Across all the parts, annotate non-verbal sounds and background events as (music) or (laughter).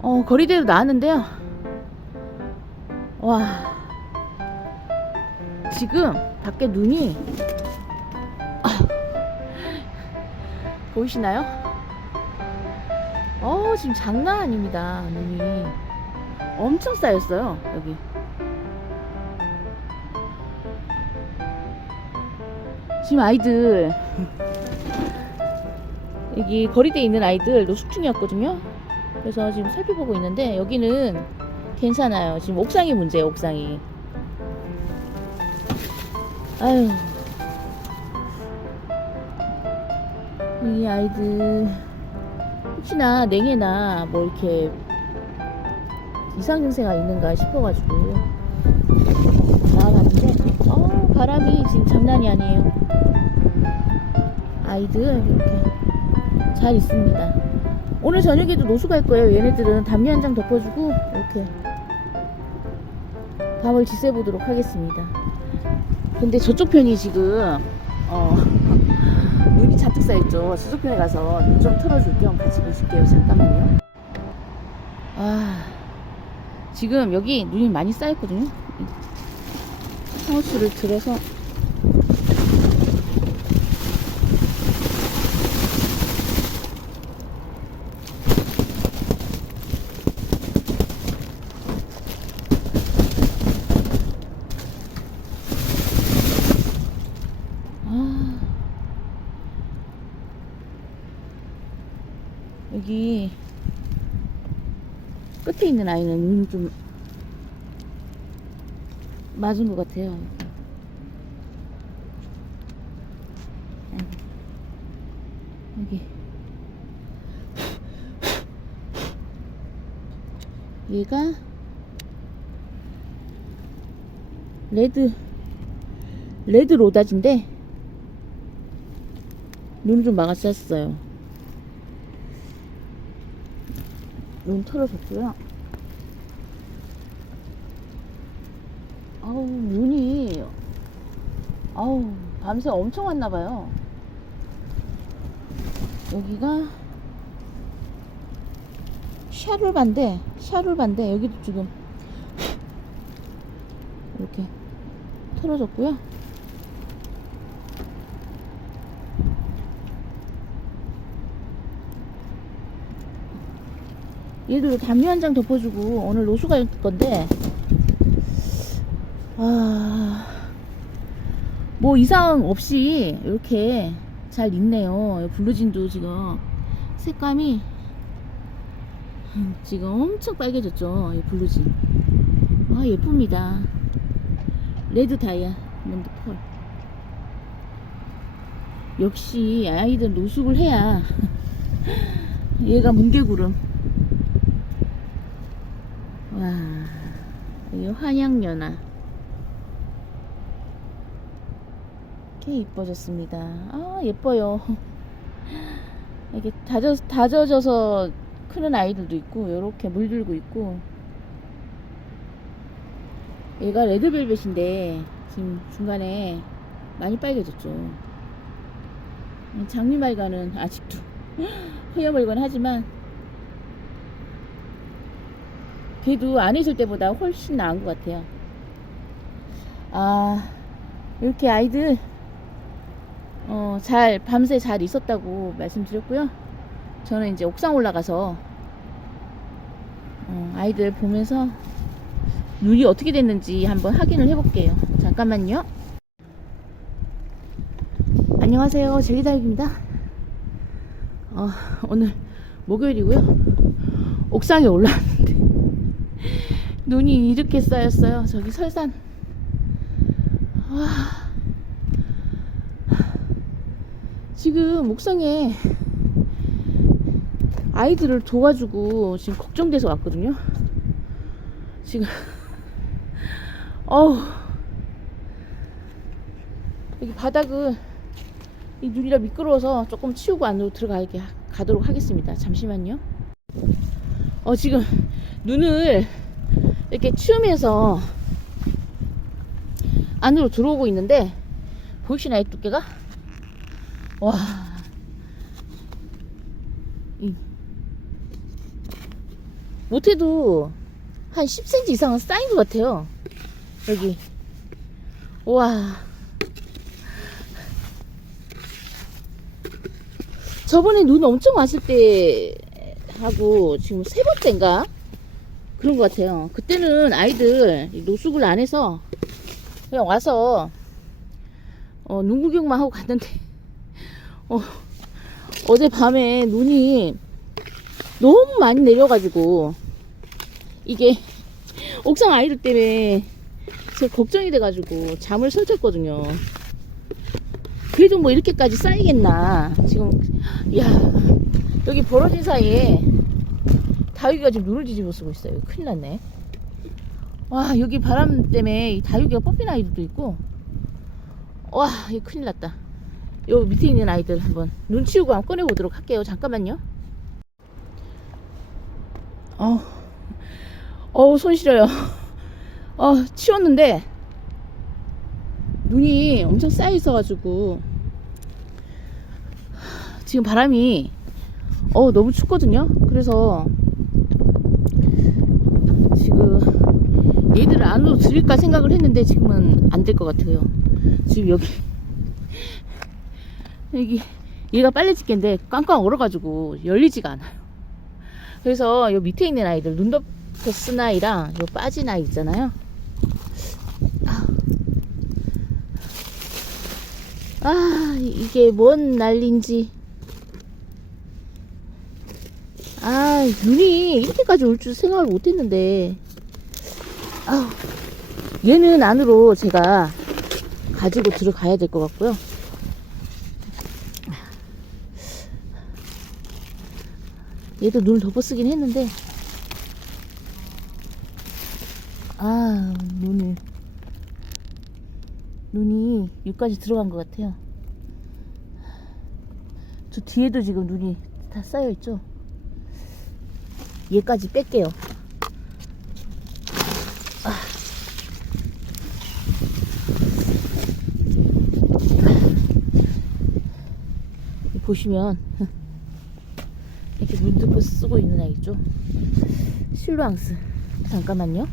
어, 거리대로 나왔는데요. 와. 지금 밖에 눈이 아, 보이시나요? 어, 지금 장난 아닙니다. 눈이 엄청 쌓였어요. 여기. 지금 아이들 (laughs) 여기 거리대에 있는 아이들 노숙 중이었거든요. 그래서 지금 살펴보고 있는데 여기는 괜찮아요. 지금 옥상이 문제예요. 옥상이. 아유. 이 아이들 혹시나 냉해나 뭐 이렇게 이상 증세가 있는가 싶어가지고 나와봤는데 어 바람이 지금 장난이 아니에요. 아이들 이렇게 잘 있습니다. 오늘 저녁에도 갈 거예요. 얘네들은 담요 한 장 덮어주고 이렇게 밤을 지새 보도록 하겠습니다. 근데 저쪽 편이 지금 어, (laughs) 눈이 잔뜩 쌓였죠. 저쪽 편에 가서 눈좀 털어줄 겸 같이 보실게요. 잠깐만요. 아 지금 여기 눈이 많이 쌓였거든요. 이 하우스를 들어서 여기 끝에 있는 아이는 눈이 좀 맞은 것 같아요. 아이고. 여기 얘가 레드 레드 로다지인데 눈을 좀 막았었어요. 눈 털어줬고요. 아우 눈이 아우 밤새 엄청 왔나봐요. 여기가 샤룰반데 샤룰반데 여기도 지금 (laughs) 이렇게 털어졌고요. 얘도 담요 한 장 덮어주고 오늘 노수 갈 건데 아, 뭐 이상 없이 이렇게 잘 있네요. 블루진도 지금 색감이 지금 엄청 빨개졌죠. 이 블루진. 아 예쁩니다. 레드 다이아몬드 펄. 역시 아이들 노숙을 해야 (laughs) 얘가 뭉게구름. 와, 이 환양연화. 이렇게 이뻐졌습니다. 아, 예뻐요. (laughs) 이렇게 다져, 다져져서 크는 아이들도 있고, 이렇게 물들고 있고. 얘가 레드벨벳인데, 지금 중간에 많이 빨개졌죠. 장미말과는 아직도 (laughs) 허여멀건 하지만, 그래도 안에 있을 때보다 훨씬 나은 것 같아요. 아, 이렇게 아이들, 어, 잘, 밤새 잘 있었다고 말씀드렸고요. 저는 이제 옥상 올라가서, 어, 아이들 보면서 눈이 어떻게 됐는지 한번 확인을 해볼게요. 잠깐만요. 안녕하세요. 제리다육입니다. 어, 오늘 목요일이고요. 옥상에 올라왔는데, 눈이 이렇게 쌓였어요. 저기 설산. 와. 지금 옥상에 아이들을 둬가지고 지금 걱정돼서 왔거든요. 지금 어우 여기 바닥을 이 눈이라 미끄러워서 조금 치우고 안으로 들어가게 가도록 하겠습니다. 잠시만요. 어 지금 눈을 이렇게 치우면서 안으로 들어오고 있는데 보이시나요 두께가? 와. 이 못해도 한 10cm 이상은 쌓인 것 같아요. 여기. 와. 저번에 눈 엄청 왔을 때 하고 지금 세 번째인가? 그런 것 같아요. 그때는 아이들 이 노숙을 안 해서 그냥 와서 어, 눈 구경만 하고 갔는데 어, 어제 밤에 눈이 너무 많이 내려가지고 이게 옥상 아이들 때문에 제가 걱정이 돼가지고 잠을 설쳤거든요. 그래도 뭐 이렇게까지 쌓이겠나. 지금, 야 여기 벌어진 사이에 다육이가 지금 눈을 뒤집어 쓰고 있어요. 큰일 났네. 와, 여기 바람 때문에 이 다육이가 뽑힌 아이들도 있고, 와, 이거 큰일 났다. 요 밑에 있는 아이들 한번 눈 치우고 한번 꺼내보도록 할게요. 잠깐만요. 어, 어우, 손 시려요. (laughs) 어, 치웠는데, 눈이 엄청 쌓여 있어가지고, 지금 바람이, 어, 너무 춥거든요? 그래서, 지금, 얘들을 안으로 들일까 생각을 했는데, 지금은 안 될 것 같아요. 지금 여기, 여기, 얘가 빨래 집게인데, 꽝꽝 얼어가지고, 열리지가 않아요. 그래서, 요 밑에 있는 아이들, 눈덮, 그쓴 아이랑 요 빠진 아이 있잖아요. 아, 이게 뭔 난리인지. 아, 눈이 이렇게까지 올 줄 생각을 못 했는데. 아, 얘는 안으로 제가 가지고 들어가야 될 것 같고요. 얘도 눈을 덮어 쓰긴 했는데. 아, 눈을. 눈이 여기까지 들어간 것 같아요. 저 뒤에도 지금 눈이 다 쌓여 있죠? 얘까지 뺄게요. 아. 여기 보시면 이렇게 눈뜨고 쓰고 있는 아이 있죠? 실루앙스. 잠깐만요.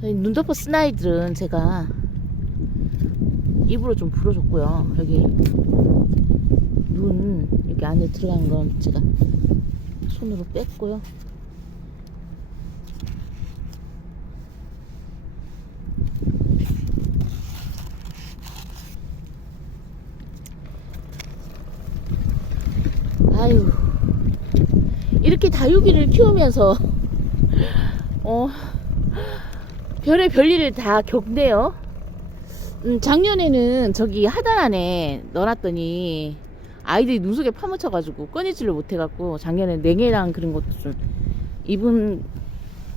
저희 눈 덮어 쓴 아이들은 제가 입으로 좀 불어줬고요. 여기 눈 여기 안에 들어간 건 제가 손으로 뺐고요. 아유 이렇게 다육이를 키우면서 어 별의 별일을 다 겪네요. 음, 작년에는 저기 하단 안에 넣어놨더니 아이들이 눈 속에 파묻혀가지고 꺼내지를 못해갖고 작년에 냉해랑 그런 것도 좀 입은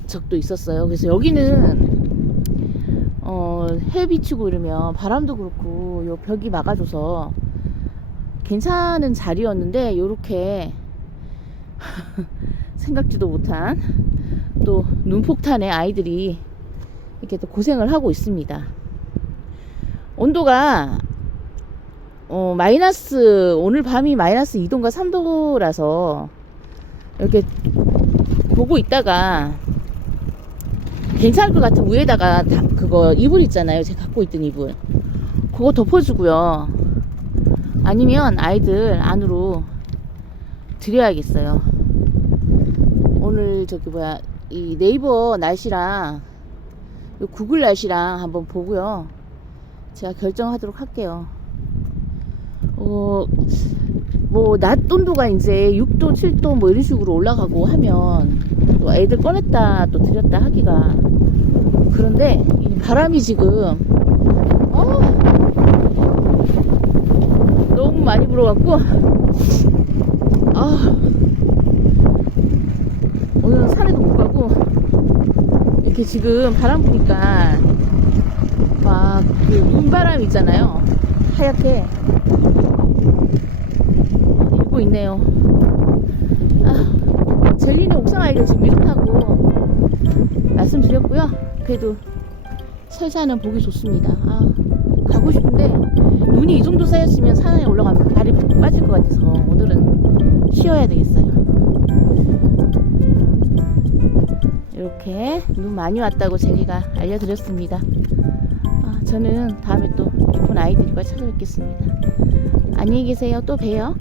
적도 있었어요. 그래서 여기는 어, 해 비추고 이러면 바람도 그렇고 요 벽이 막아줘서 괜찮은 자리였는데 요렇게 (laughs) 생각지도 못한 또 눈폭탄에 아이들이 이렇게 또 고생을 하고 있습니다. 온도가 어, 마이너스 오늘 밤이 마이너스 2도인가 3도라서 이렇게 보고 있다가 괜찮을 것 같은 위에다가 다, 그거 이불 있잖아요. 제가 갖고 있던 이불. 그거 덮어주고요. 아니면 아이들 안으로 드려야겠어요. 오늘 저기 뭐야 이 네이버 날씨랑 요 구글 날씨랑 한번 보고요. 제가 결정하도록 할게요. 어, 뭐, 낮 온도가 이제 6도, 7도 뭐 이런 식으로 올라가고 하면 또 애들 꺼냈다 또 들였다 하기가 그런데 이 바람이 지금 어, 너무 많이 불어갖고 아, 오늘 산에도 못 가고 이렇게 지금 바람 부니까 막 그 눈바람 있잖아요. 하얗게 일고 있네요. 아, 젤리는 옥상 아이들 지금 이렇다고 말씀드렸고요. 그래도 설산은 보기 좋습니다. 아, 가고 싶은데 눈이 이 정도 쌓였으면 산에 올라가면 발이 푹 빠질 것 같아서 오늘은 쉬어야 되겠어요. 이렇게 눈 많이 왔다고 젤리가 알려드렸습니다. 아, 저는 다음에 또 예쁜 아이들과 찾아뵙겠습니다. 안녕히 계세요. 또 봬요.